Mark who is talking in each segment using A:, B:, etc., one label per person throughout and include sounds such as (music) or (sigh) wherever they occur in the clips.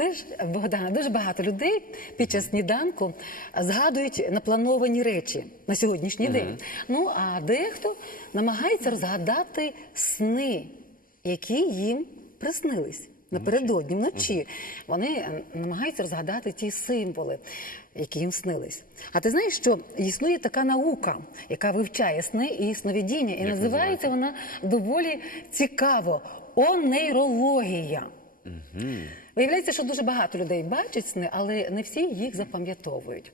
A: знаєш, Богдана, дуже багато людей під час сніданку згадують наплановані речі на сьогоднішній день. Ну а дехто намагається розгадати сни, які їм приснились. Напередодні вночі вони е, намагаються розгадати ті символи, які їм снились. А ти знаєш, що існує така наука, яка вивчає сни і сновидіння, і називається вона доволі цікаво онейрологія. Виявляється, що дуже багато людей бачать сни, але не всі їх запам'ятовують.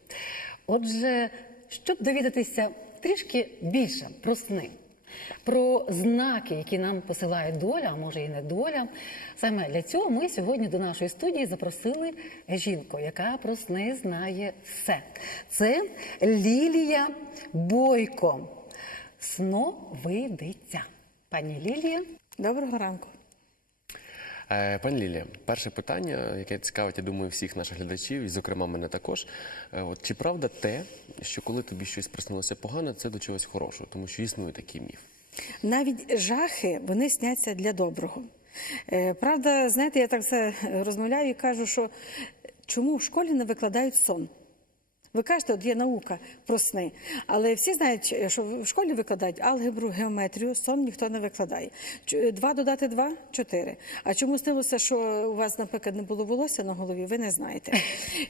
A: Отже, щоб довідатися трішки більше про сни, про знаки, які нам посилає доля, а може і не доля, саме для цього ми сьогодні до нашої студії запросили жінку, яка про сни знає все. Це Лілія Бойко, сновидиця. Пані Лілія.
B: Доброго ранку.
C: Е, Пані Лілія, перше питання, яке цікавить, я думаю, всіх наших глядачів, і, зокрема, мене також. Е, От чи правда те, що коли тобі щось приснилося погано, це до чогось хорошого, тому що існує такий міф.
B: Навіть жахи вони сняться для доброго. Е, Правда, знаєте, я так все розмовляю і кажу, що чому в школі не викладають сон? Ви кажете, от є наука про сни, але всі знають, що в школі викладають алгебру, геометрію, сон ніхто не викладає. Два додати два чотири. А чому снилося, що у вас, наприклад, не було волосся на голові, ви не знаєте.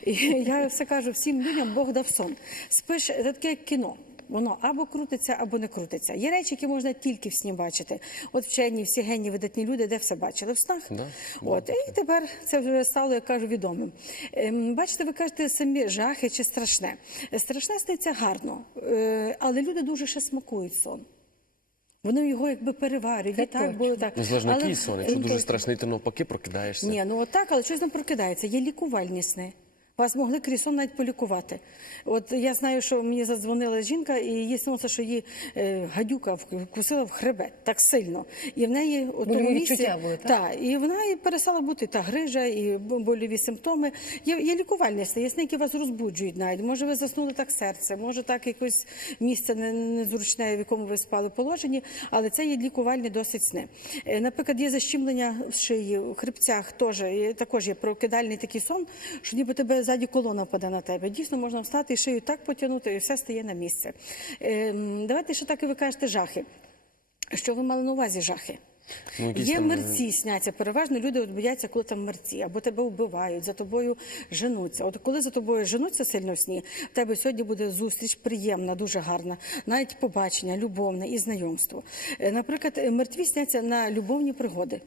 B: І я все кажу всім людям, Бог дав сон. Спиш це таке як кіно. Воно або крутиться, або не крутиться. Є речі, які можна тільки в сні бачити. От вчені, всі генії, видатні люди, де все бачили в снах.
C: Да,
B: От і тепер це вже стало, я кажу, відомим. Ем, Бачите, ви кажете самі жахи чи страшне. Страшне сниться гарно, е, але люди дуже ще смакують сон. Вони його якби переварюють. І так було так.
C: Залежно
B: Але-
C: який сон. Якщо дуже страшний, то навпаки прокидаєшся.
B: ні, ну от так, але щось там прокидається. Є лікувальні сни. Вас могли крізь сон навіть полікувати. От я знаю, що мені задзвонила жінка, і їй снилося, що її е, гадюка вкусила в хребет так сильно. І в неї у тому місці
A: були, так?
B: Так, і вона і перестала бути та грижа, і бо- больові симптоми. Є, є лікувальні сни, є сни, які вас розбуджують навіть. Може, ви заснули так серце, може так якось місце незручне, в якому ви спали положенні, але це є лікувальні досить сни. Е, Наприклад, є защемлення в шиї, в хребцях теж, також є прокидальний такий сон, що ніби тебе ззаді колона паде на тебе. Дійсно, можна встати і шию так потягнути, і все стає на місце. Ем, Давайте ще так і ви кажете жахи. Що ви мали на увазі жахи?
C: Ну,
B: Є
C: там, е,
B: мерці сняться. Переважно люди от бояться, коли там мерці, або тебе вбивають, за тобою женуться. От коли за тобою женуться сильно в сні, в тебе сьогодні буде зустріч приємна, дуже гарна, навіть побачення, любовне і знайомство. Е, Наприклад, е, мертві сняться на любовні пригоди.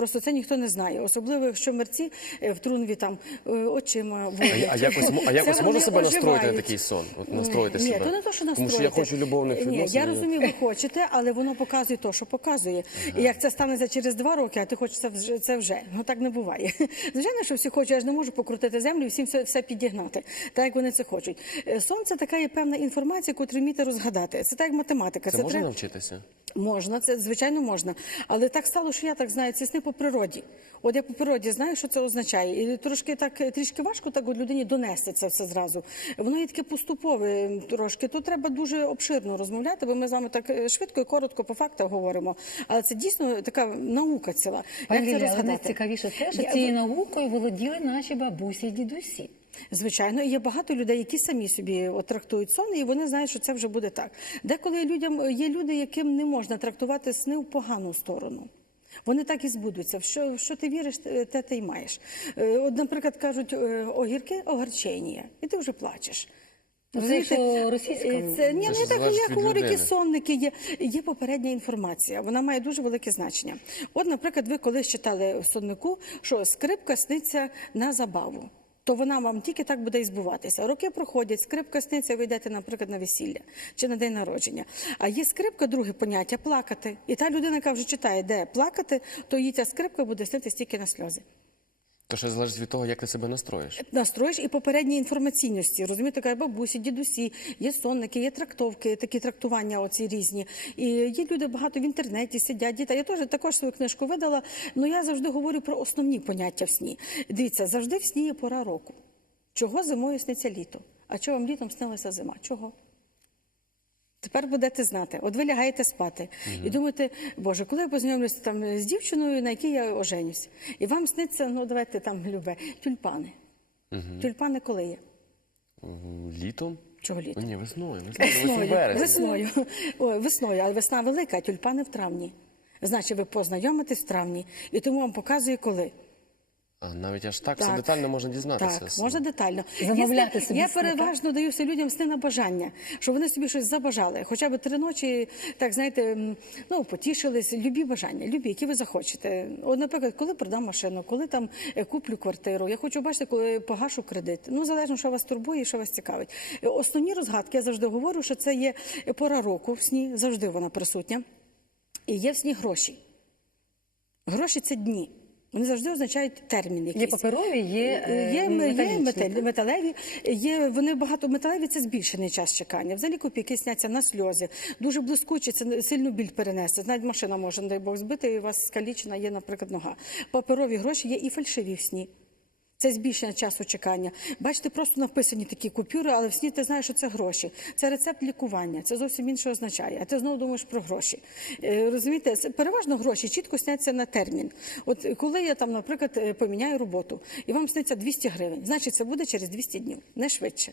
B: Просто це ніхто не знає, особливо якщо мерці е, в трунві там е, очима
C: А, а якось, а якось
B: Це
C: можна себе настроїти на такий сон? От настроїти
B: Ні,
C: себе.
B: то не то, що
C: Тому що я хочу любовних
B: Ні, я розумію, ви хочете, але воно показує те, що показує. І як це станеться через два роки, а ти хочеш це вже, це вже. Ну так не буває. (laughs) Звичайно, що всі хочуть, я ж не можу покрутити землю і всім все, все підігнати, так як вони це хочуть. Е, Сон це така є певна інформація, яку вміти розгадати. Це так як математика.
C: Це можна
B: треба-
C: навчитися?
B: Можна, це звичайно можна. Але так стало, що я так знаю, ці сни по природі. От я по природі знаю, що це означає. І трошки так трішки важко так от людині донести це все зразу. Воно є таке поступове трошки. Тут треба дуже обширно розмовляти, бо ми з вами так е, швидко і коротко по фактах говоримо. Але це дійсно така наука ціла. Як це
A: Лілія, але
B: розгадати?
A: найцікавіше те, що
B: Я-
A: цією наукою володіли наші бабусі і дідусі.
B: Звичайно, є багато людей, які самі собі от, трактують сон, і вони знають, що це вже буде так. Деколи людям є люди, яким не можна трактувати сни в погану сторону. Вони так і збудуться. В що, в що ти віриш, те ти й маєш. Е, От, наприклад, кажуть, е, огірки огорчення, і ти вже плачеш.
A: Ну, це.
B: Е, Це, ні,
C: Це
B: не так як
C: людини.
B: сонники є. Є попередня інформація. Вона має дуже велике значення. От, наприклад, ви колись читали в соннику, що скрипка сниться на забаву. То вона вам тільки так буде і збуватися. Роки проходять, скрипка сниться, ви йдете, наприклад, на весілля чи на день народження. А є скрипка, друге поняття плакати. І та людина, яка вже читає, де плакати, то їй ця скрипка буде снитися тільки на сльози.
C: То ще залежить від того, як ти себе настроїш.
B: Настроїш і попередній інформаційності. Розумієте, така бабусі, дідусі, є сонники, є трактовки, такі трактування оці різні. І є люди багато в інтернеті сидять, діти. Я теж також свою книжку видала. але я завжди говорю про основні поняття в сні. Дивіться, завжди в сні є пора року. Чого зимою сниться літо? А чого вам літом снилася зима? Чого? Тепер будете знати. От ви лягаєте спати і думаєте, Боже, коли я познайомлюся там з дівчиною, на якій я оженюсь, і вам сниться, ну давайте там любе, тюльпани. Тюльпани коли є?
C: Літом?
B: Чого літо?
C: Ні, весною. Весною,
B: Весною, весною, (laughs) Ой, весною, але весна велика, а тюльпани в травні. Значить, ви познайомитесь в травні, і тому вам показує коли.
C: А навіть аж так, все детально можна дізнатися.
B: Так, можна детально.
A: Замовляти
B: Якщо-
A: собі
B: Я переважно даю все людям сни на бажання, щоб вони собі щось забажали. Хоча б три ночі, так знаєте, ну потішились, любі бажання, любі, які ви захочете. От, наприклад, коли продам машину, коли там е, куплю квартиру, я хочу бачити, коли погашу кредит. Ну залежно, що вас турбує і що вас цікавить. Е, Основні розгадки я завжди говорю, що це є пора року в сні, завжди вона присутня. І є в сні гроші. Гроші це дні. Вони завжди означають термін якийсь.
A: Є паперові, є, е,
B: Є, є
A: металічні, є
B: металеві, є вони багато металеві це збільшений час чекання. Взагалі копійки сняться на сльози, дуже блискучі, це сильну біль перенести. Навіть машина може, не дай Бог, збити, і у вас скалічена є, наприклад, нога. Паперові гроші є і фальшиві в сні. Це збільшення часу чекання. Бачите, просто написані такі купюри, але в сні ти знаєш, що це гроші. Це рецепт лікування, це зовсім інше означає. А ти знову думаєш про гроші. Е, Розумієте, переважно гроші чітко сняться на термін. От коли я там, наприклад, е, поміняю роботу, і вам сниться 200 гривень, значить це буде через 200 днів, не швидше.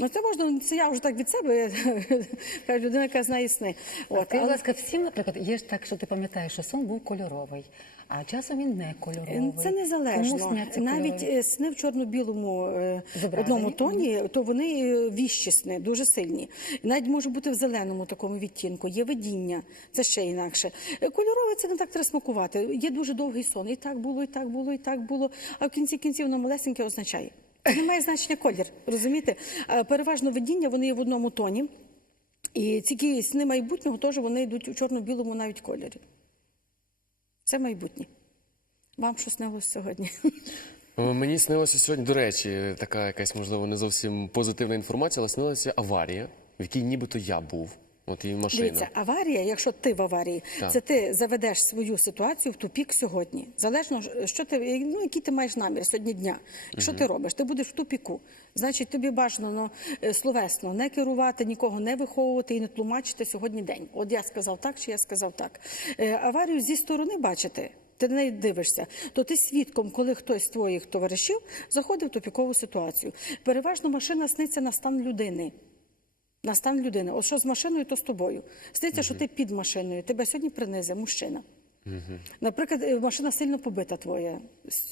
B: Ну, це можна, це я вже так від себе, (laughs) кажу, людина, яка знає сни.
A: От, Скажи, будь
B: але-
A: ласка, всім, наприклад, є ж так, що ти пам'ятаєш, що сон був кольоровий, а часом він не кольоровий.
B: Це незалежно. Навіть е, сни в чорно-білому е, одному тоні, то вони е, віщі сни, дуже сильні. Навіть може бути в зеленому такому відтінку. Є видіння, це ще інакше. Кольорове це не так треба смакувати. Є дуже довгий сон. І так було, і так було, і так було. А в кінці кінців воно малесеньке означає. Не має значення колір, розумієте? Переважно видіння вони є в одному тоні. І ці сни майбутнього теж вони йдуть у чорно-білому навіть кольорі. Це майбутнє. Вам що снилось сьогодні?
C: Е, Мені снилося сьогодні, до речі, така якась, можливо, не зовсім позитивна інформація, але снилася аварія, в якій нібито я був. От і машина.
B: Дивіться, аварія, якщо ти в аварії,
C: Так.
B: це ти заведеш свою ситуацію в тупік сьогодні. Залежно, що ти, ну, який ти маєш намір сьогодні дня. Що ти робиш? Ти будеш в тупіку. Значить, тобі бажано ну, словесно не керувати, нікого не виховувати і не тлумачити сьогодні день. От я сказав так, чи я сказав так. Е, Аварію зі сторони бачити. Ти на неї дивишся, то ти свідком, коли хтось з твоїх товаришів заходив в тупікову ситуацію. Переважно машина сниться на стан людини. На стан людини. От що з машиною, то з тобою. Сниться, що ти під машиною, тебе сьогодні принизив мужчина. Наприклад, е, машина сильно побита твоя,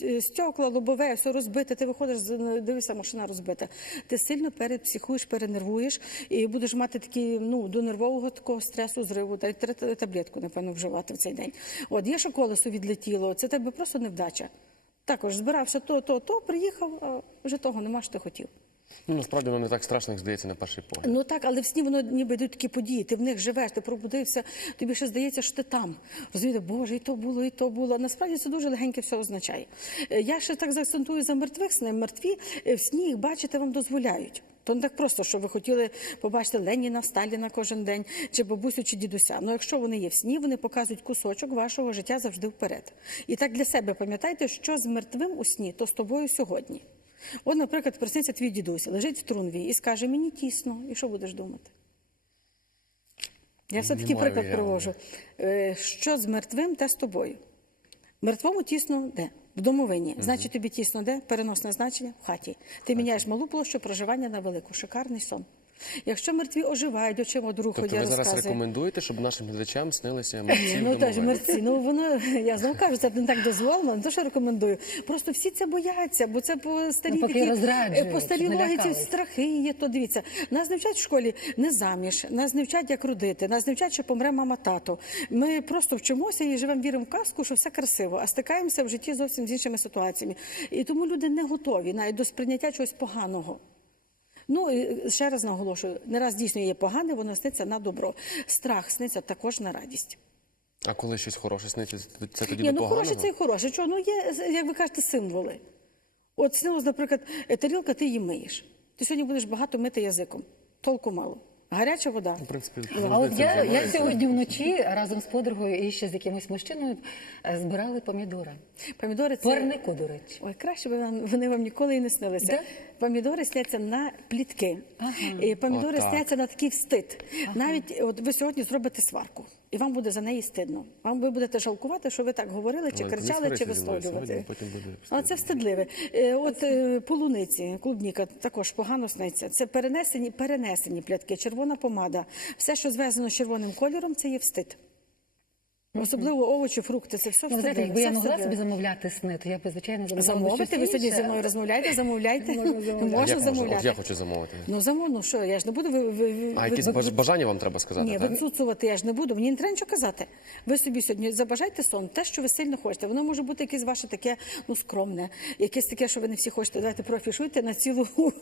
B: е, стекла, лобове, все розбите. Ти виходиш, дивишся, машина розбита. Ти сильно перепсихуєш, перенервуєш і будеш мати такі, ну, до нервового такого стресу, зриву, та й таблетку, напевно, вживати в цей день. От є, що колесо відлетіло, це тебе просто невдача. Також збирався то, то, то, приїхав, а вже того нема, що ти хотів.
C: Ну, насправді воно не так страшно, як здається на перший погляд.
B: Ну так, але в сні воно ніби йдуть такі події. Ти в них живеш, ти пробудився, тобі ще здається, що ти там. Розумієте, Боже, і то було, і то було. Насправді це дуже легеньке все означає. Е, Я ще так заакцентую за мертвих сни. Мертві е, в сні їх бачити вам дозволяють. То не так просто, що ви хотіли побачити Леніна, Сталіна кожен день, чи бабусю, чи дідуся. Ну якщо вони є в сні, вони показують кусочок вашого життя завжди вперед. І так для себе пам'ятайте, що з мертвим у сні, то з тобою сьогодні. От, наприклад, присниться твій дідусь, лежить в трунві і скаже, мені тісно, і що будеш думати? Я все таки
C: Немає
B: приклад
C: уявлення.
B: провожу. Е, Що з мертвим, те з тобою. Мертвому тісно де? В домовині. Значить, тобі тісно де? Переносне значення в хаті. Ти міняєш малу площу проживання на велику. Шикарний сон. Якщо мертві оживають, очима друг
C: Тобто
B: я
C: ви зараз
B: розказую.
C: рекомендуєте, щоб нашим глядачам снилися мерці
B: Ну теж мерці. Ну воно я знову кажу, це не так дозволено. Не то що рекомендую. Просто всі це бояться, бо це по старій
A: Ну,
B: такі, е, по старій логіці страхи є. То дивіться, нас не вчать в школі не заміж, нас не вчать, як родити, нас не вчать, що помре мама тато. Ми просто вчимося і живемо віримо в казку, що все красиво, а стикаємося в житті зовсім з іншими ситуаціями. І тому люди не готові навіть до сприйняття чогось поганого. Ну і ще раз наголошую, не раз дійсно є погане, воно сниться на добро. Страх сниться також на радість.
C: А коли щось хороше сниться, це тоді
B: Ні,
C: до
B: ну
C: поганого?
B: хороше це і хороше. Чого? Ну є, як ви кажете, символи. От снилось, наприклад, е, тарілка, ти її миєш. Ти сьогодні будеш багато мити язиком. Толку мало. Гаряча вода.
C: В принципі,
A: А от я, я сьогодні вночі разом з подругою і ще з якимось мужчиною е, збирали помідори.
B: Помідори це
A: Парнику, до речі.
B: Ой, краще би вам- вони вам ніколи і не снилися.
A: Да?
B: Помідори сняться на плітки.
A: Ага.
B: І помідори
C: Отак.
B: сняться на такий встид. Навіть от ви сьогодні зробите сварку, і вам буде за неї стидно. Вам ви будете жалкувати, що ви так говорили, чи
C: Але
B: кричали, чи
C: висловлювати.
B: А це встидливе. Е, От е, полуниці, клубніка також погано сниться. Це перенесені, перенесені плятки, червона помада. Все, що зв'язано з червоним кольором, це є встид. Особливо овочі, фрукти, це все
A: Ну, ви знаєте, якби я могла собі замовляти сни, то я б, звичайно, замовила
B: Замовити, ви сьогодні зі мною розмовляєте, замовляйте.
A: Можна замовляти.
C: Як можна? От
B: замовляти.
C: я хочу замовити.
B: Ну замов, ну що, я ж не буду ви, ви, ви-
C: А якісь
B: ви-
C: баж- бажання вам треба сказати,
B: ні,
C: так?
B: вицуцувати я ж не буду. Мені не треба нічого казати. Ви собі сьогодні забажайте сон, те, що ви сильно хочете. Воно може бути якесь ваше таке ну скромне, якесь таке, що ви не всі хочете. Давайте профішуйте на цілу (laughs)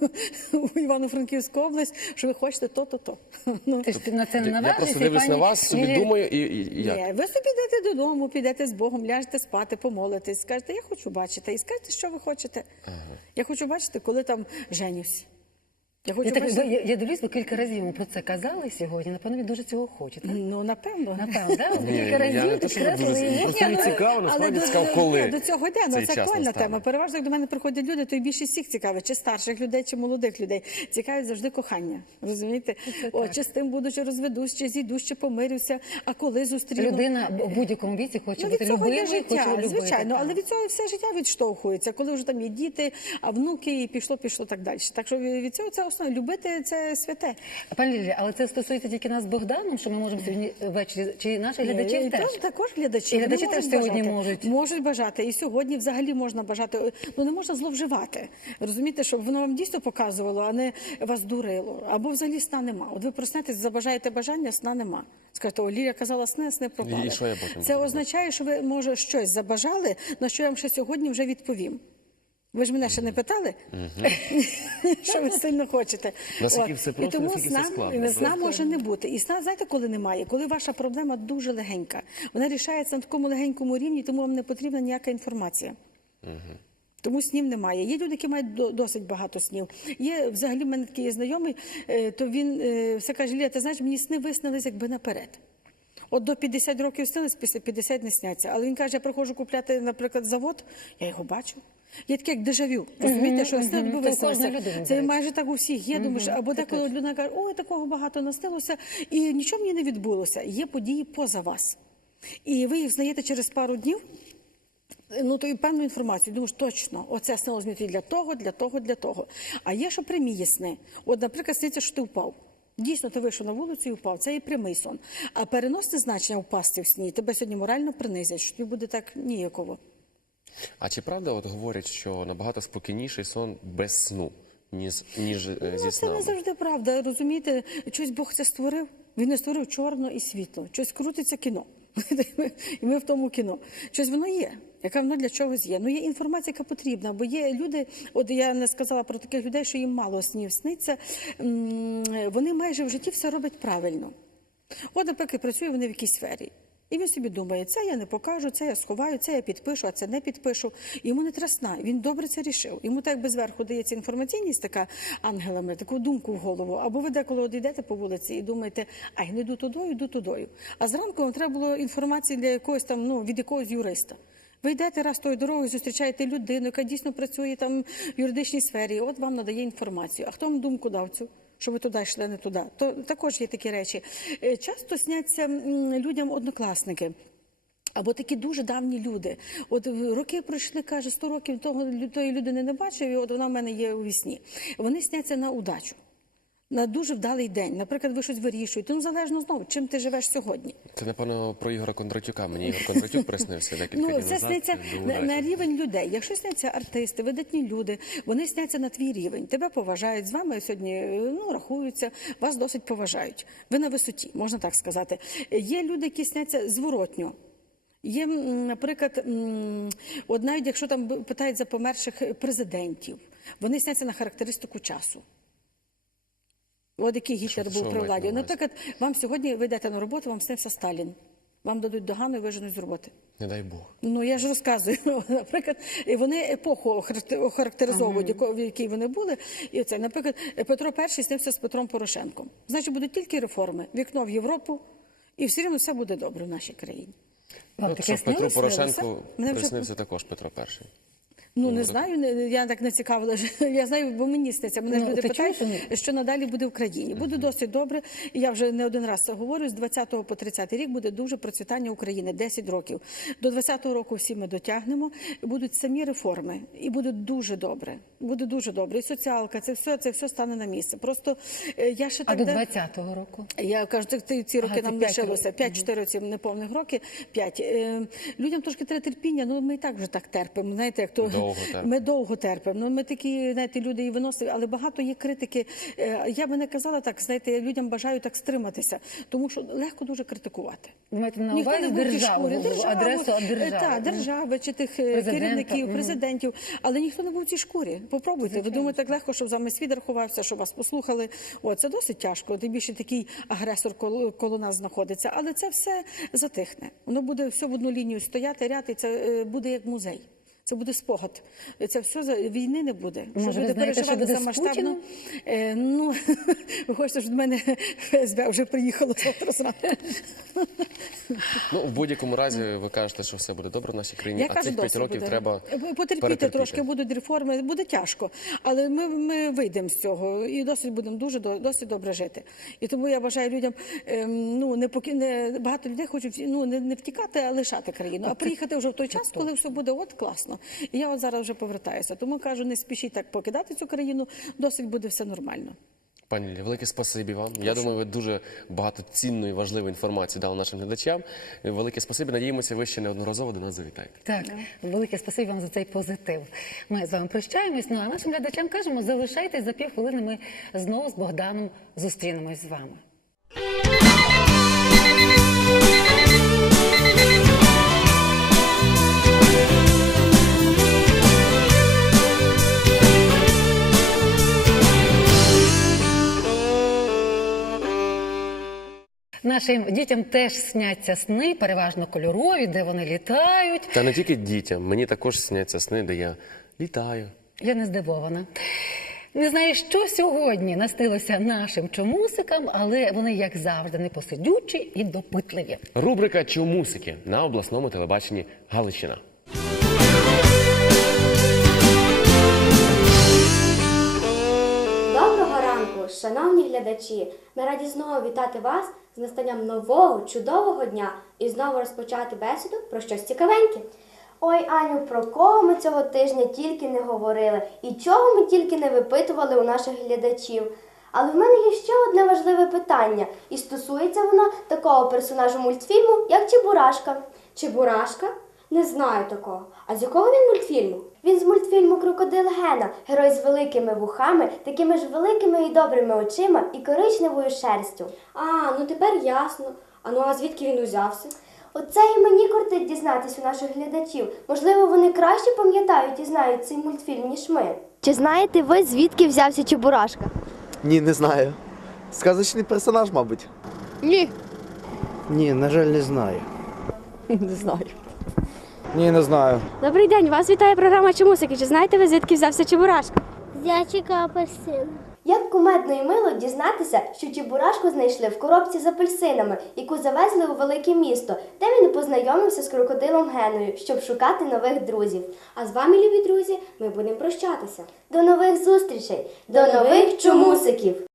B: Івано-Франківську область, що ви хочете то-то, то. Ну,
A: Ти ж на це не
C: Я
A: наважишся,
C: просто дивлюсь
A: пані
C: на вас, собі думаю, і, і, і як?
B: Ні, ви собі йдете додому, підете з Богом, ляжете спати, помолитесь, скажете, я хочу бачити. І скажете, що ви хочете. Я хочу бачити, коли там женюсь. Я хочу
A: Я, так,
B: бачити.
A: я, я дивлюсь, ви кілька разів йому про це казали сьогодні. Напевно, він дуже цього хоче. так?
B: Ну, напевно.
A: Напевно, да?
C: Ні,
A: Кілька разів
C: що не
A: підкреслили
C: просто мені
B: ну,
C: цікаво, насправді
B: до-
C: цікаво, коли
B: до цього йде, ну це актуальна тема. Переважно, як до мене приходять люди, то і більшість всіх цікавить, чи старших людей, чи молодих людей. Цікавить завжди кохання. Розумієте? О, чи з тим буду, чи розведусь, чи зійду, чи помирюся, а коли зустріну.
A: Людина у будь-якому віці хоче
B: Ну,
A: бути любимою,
B: життя,
A: любити.
B: звичайно,
A: так.
B: але від цього все життя відштовхується, коли вже там є діти, а внуки, і пішло, пішло так далі. Так що від цього це основне. Любити це святе.
A: Пані Лілі, але це стосується тільки нас з Богданом, що ми можемо сьогодні ввечері, чи наших глядачів
B: І
A: теж?
B: там також глядачі.
A: І глядачі теж
B: можуть
A: сьогодні
B: бажати.
A: можуть.
B: Можуть бажати. І сьогодні взагалі можна бажати. Ну не можна зловживати. Розумієте, щоб воно вам дійсно показувало, а не вас дурило. Або взагалі сна нема. От ви проснетесь, забажаєте бажання, сна нема. Скажете, о, Лілія казала.
C: І що я потім
B: Це означає, що ви може щось забажали, на що я вам ще сьогодні вже відповім. Ви ж мене ще не питали, (laughs) що ви сильно хочете.
C: Наскільки
B: І тому
C: наскільки все
B: сна,
C: складно,
B: сна може не бути. І сна, знаєте, коли немає? Коли ваша проблема дуже легенька. Вона рішається на такому легенькому рівні, тому вам не потрібна ніяка інформація. Тому снів немає. Є люди, які мають досить багато снів. Є взагалі в мене такий є знайомий, е, то він е, все каже: Лія, ти знаєш, мені сни виснились якби наперед. От до 50 років снились, після 50 не сняться. Але він каже, я приходжу купляти, наприклад, завод, я його бачу. Є таке як дежавю. Розумієте, що
A: мгм.
B: от
A: Це
B: майже так у всіх. Є, думаєш, або деколи людина каже, ой, такого багато настилося, і нічого мені не відбулося. Є події поза вас. І ви їх знаєте через пару днів. Ну, то і певну інформацію. Думаєш, точно, оце снилось мені для того, для того, для того. А є, що прямі сни. От, наприклад, сниться, що ти впав. Дійсно, ти вийшов на вулицю і впав. Це і прямий сон. А переносне значення впасти в сні, тебе сьогодні морально принизять, що тобі буде так ніяково.
C: А чи правда от говорять, що набагато спокійніший сон без сну, ніж, ніж е,
B: Ну,
C: зі
B: це
C: снами?
B: не завжди правда. Розумієте, щось Бог це створив. Він не створив чорно і світло. Щось крутиться кіно. (laughs) І ми в тому кіно. Щось воно є. Яка воно для чогось є? Ну є інформація, яка потрібна, бо є люди, от я не сказала про таких людей, що їм мало снів сниться. м, Вони майже в житті все роблять правильно. От, наприклад, працює вони в якійсь сфері. І він собі думає, це я не покажу, це я сховаю, це я підпишу, а це не підпишу. Йому не трасна. Він добре це рішив. Йому так би зверху дається інформаційність така ангелами, таку думку в голову. Або ви деколи от йдете по вулиці і думаєте, ай, не йду тудою, йду тудою. А зранку вам треба було інформації для якогось там, ну, від якогось юриста. Ви йдете раз тою дорогою, зустрічаєте людину, яка дійсно працює там в юридичній сфері. От вам надає інформацію. А хто вам думку дав цю? Що ви туди йшли, не туди. То також є такі речі. Е, Часто сняться людям однокласники. Або такі дуже давні люди. От роки пройшли, каже, 100 років того тої людини не бачив, і от вона в мене є у вісні. Вони сняться на удачу, на дуже вдалий день. Наприклад, ви щось вирішуєте. Ну залежно знову, чим ти живеш сьогодні.
C: Це, напевно, про Ігора Кондратюка. Мені Ігор Кондратюк приснився (laughs) декілька
B: Ну,
C: днів
B: це сниться
C: Це
B: на, на рівень людей. Якщо сняться артисти, видатні люди, вони сняться на твій рівень. Тебе поважають з вами сьогодні. Ну рахуються, вас досить поважають. Ви на висоті, можна так сказати. Є люди, які сняться зворотньо. Є, наприклад, от навіть якщо там питають за померших президентів, вони сняться на характеристику часу. От який Гітлер був при владі. Наприклад, вам сьогодні ви йдете на роботу, вам снився Сталін. Вам дадуть догану і виженуть з роботи.
C: Не дай Бог.
B: Ну я ж розказую. (laughs) Наприклад, вони епоху охаракте- охарактеризовують, яко- в якій вони були. І це, наприклад, Петро І снився з Петром Порошенком. Значить, будуть тільки реформи, вікно в Європу, і все рівно все буде добре в нашій країні.
C: Ну, Петру? Порошенку приснився також Петро І.
B: Ну не знаю, не- я так не цікавила. (laughs) Я знаю, бо мені сниться. Мене
A: Ну,
B: люди питають,
A: чуєш,
B: що надалі буде в країні. Буде досить добре. Я вже не один раз це говорю. З 20 по 30 рік буде дуже процвітання України. 10 років. До 20-го року всі ми дотягнемо. Будуть самі реформи, і буде дуже добре. Буде дуже добре. І соціалка, це все, це все стане на місце. Просто е, я ще
A: А
B: так
A: до
B: де-
A: 20-го року?
B: я кажу, це- ці, ці роки
A: Ага,
B: нам лишилося.
A: років.
B: 5-4 ці неповних роки. 5. Е, людям трошки треба терпіння, ну ми і так вже так терпимо. Знаєте, як то
C: Довго терпимо.
B: ми довго терпимо. Ну ми такі, знаєте, люди і виносили, але багато є критики. Е, я би не казала так, знаєте, я людям бажаю так стриматися, тому що легко дуже критикувати.
A: Ви маєте на
B: Ніхто
A: увазі
B: не буде
A: державу,
B: шкурі.
A: адресу
B: е,
A: держави.
B: та, держави чи тих е,
A: Президента,
B: керівників, президентів, але ніхто не був в цій шкурі. Попробуйте. Ви думаєте, так легко, щоб з вами світ рахувався, щоб вас послухали. О, це досить тяжко. Тим більше такий агресор коло, коло нас знаходиться. Але це все затихне. Воно буде все в одну лінію стояти, ряд, і це буде як музей. Це буде спогад. Це все за війни не буде.
A: Може, ви
B: люди
A: знаєте, що
B: переживати
A: буде
B: за
A: з
B: масштабно. Е, ну (laughs) ви хочете, щоб до мене ФСБ вже приїхало завтра зранку.
C: Ну, в будь-якому разі ви кажете, що все буде добре в нашій країні,
B: Я
C: а цих 5 років
B: буде.
C: треба
B: потерпіти
C: перетерпіти.
B: трошки, будуть реформи, буде тяжко, але ми, ми вийдемо з цього і досить будемо дуже до- досить добре жити. І тому я бажаю людям ем, ну не поки не багато людей хочуть ну не, не втікати, а лишати країну, а приїхати вже в той час, коли все буде от класно. І я от зараз вже повертаюся. Тому кажу, не спішіть так покидати цю країну, досить буде все нормально.
C: Пані Лілі, велике спасибі вам. Я думаю, ви дуже багато цінної, важливої інформації дали нашим глядачам. Велике спасибі. Надіємося, ви ще неодноразово до нас завітаєте.
A: Так, велике спасибі вам за цей позитив. Ми з вами прощаємось. Ну а нашим глядачам кажемо, залишайтесь за півхвилини. Ми знову з Богданом зустрінемось з вами. Нашим дітям теж сняться сни, переважно кольорові, де вони літають.
C: Та не тільки дітям, мені також сняться сни, де я літаю.
A: Я не здивована. Не знаю, що сьогодні наснилося нашим чомусикам, але вони, як завжди, непосидючі і допитливі.
C: Рубрика Чомусики на обласному телебаченні Галичина.
D: Доброго ранку, шановні глядачі! Ми раді знову вітати вас з настанням нового чудового дня і знову розпочати бесіду про щось цікавеньке. Ой, Аню, про кого ми цього тижня тільки не говорили і чого ми тільки не випитували у наших глядачів. Але в мене є ще одне важливе питання, і стосується воно такого персонажу мультфільму, як Чебурашка. Чебурашка? Не знаю такого. А з якого він мультфільму? Він з мультфільму Крокодил Гена, герой з великими вухами, такими ж великими і добрими очима і коричневою шерстю. А, ну тепер ясно. А ну а звідки він узявся? Оце і мені кортить дізнатись у наших глядачів. Можливо, вони краще пам'ятають і знають цей мультфільм, ніж ми. Чи знаєте ви, звідки взявся Чебурашка?
E: Ні, не знаю. Сказочний персонаж, мабуть.
F: Ні.
G: Ні, на жаль, не знаю. (laughs)
F: Не знаю.
G: Ні, не знаю.
H: Добрий день, вас вітає програма Чомусики. Чи знаєте ви, звідки взявся Чебурашка?
I: Зайчика апельсин.
D: Як кумедно і мило дізнатися, що Чебурашку знайшли в коробці з апельсинами, яку завезли у велике місто, де він познайомився з крокодилом Геною, щоб шукати нових друзів. А з вами, любі друзі, ми будемо прощатися. До нових зустрічей, до нових чомусиків!